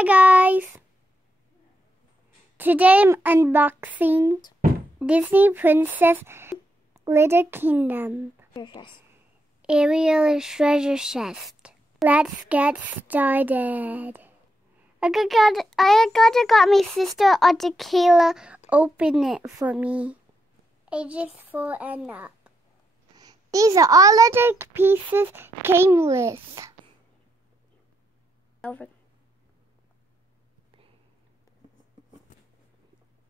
Hi guys! Today I'm unboxing Disney Princess Glitter Kingdom Ariel Treasure Chest. Let's get started. I got my sister Kayla open it for me. Ages 4 and up. These are all the pieces came with.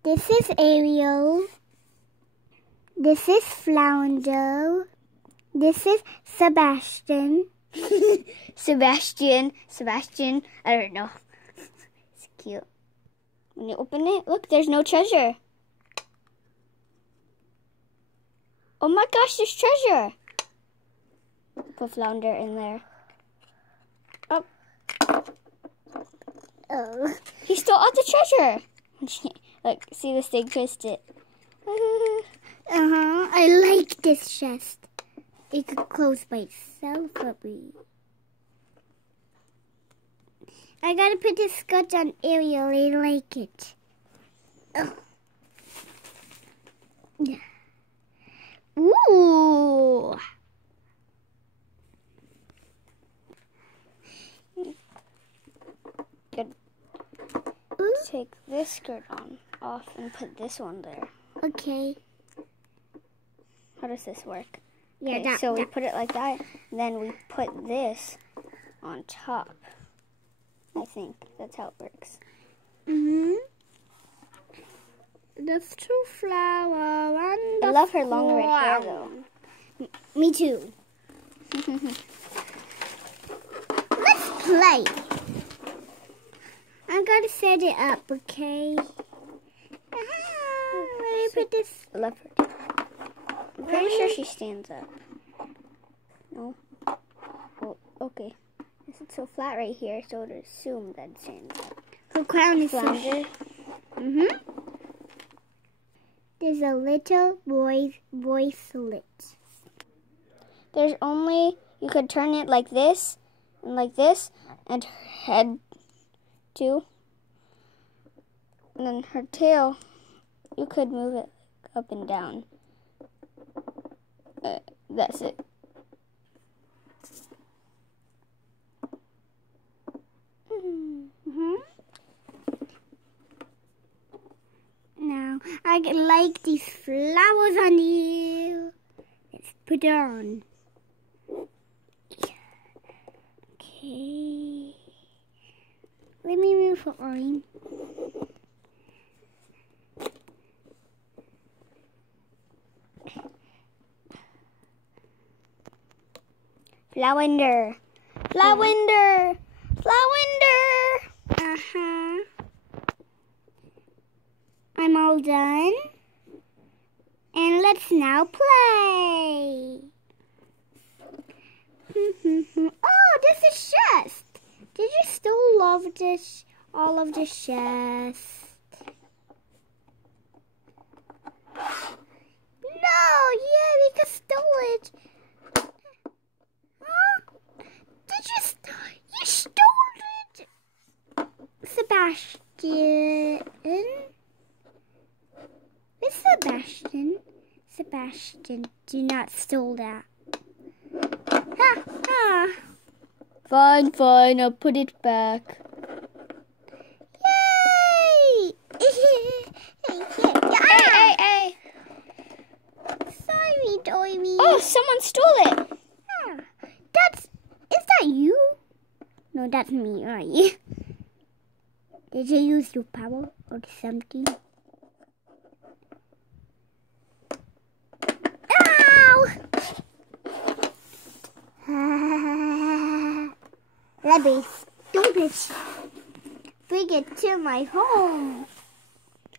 This is Ariel. This is Flounder. This is Sebastian. Sebastian, I don't know. It's cute. When you open it, look, there's no treasure. Oh my gosh, there's treasure. Put Flounder in there. Oh. He stole all the treasure. Look, see the stick twisted. I like this chest. It could close by itself for me. I gotta put this scotch on Ariel. I like it. Oh. Yeah. Ooh. Good. Take this skirt off and put this one there. Okay. How does this work? Yeah, okay, so we put it like that, and then we put this on top. I think that's how it works. That's two flower and I love her long red hair though. Me too. Let's play. I'm gonna set it up, okay? Let me put this. I love her. I'm pretty sure she stands up. No? Oh, okay. This is so flat right here, so to assume that it stands up. Her crown is Flounder. There's a little boy's bracelet. There's only, you could turn it like this, and her head too. And then her tail, you could move it up and down. That's it. Now, I like these flowers on you. Let's put it on. Okay. Let me move it on. Flounder. Flounder. Flounder. I'm all done. And let's now play. Oh, this is chest. Did you still love this? All of the chest? No, yeah, we just stole it. You stole it, Sebastian. Miss Sebastian. Sebastian, do not steal that. Fine, I'll put it back. Yay! Hey. Sorry, Doimy. Oh, someone stole it. Is that you? No, that's me, right? Did you use your power or something? Ow! Let me stupid. Bring it to my home.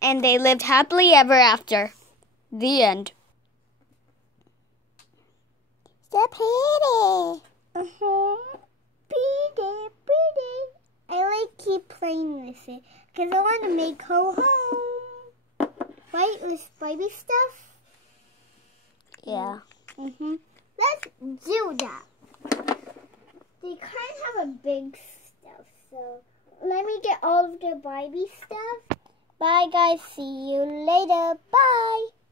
And they lived happily ever after. The end. So pretty. Pretty. I like keep playing with it because I want to make her home. Right, with baby stuff. Yeah. Let's do that. They kind of have a big stuff, so let me get all of the Barbie stuff. Bye, guys. See you later. Bye.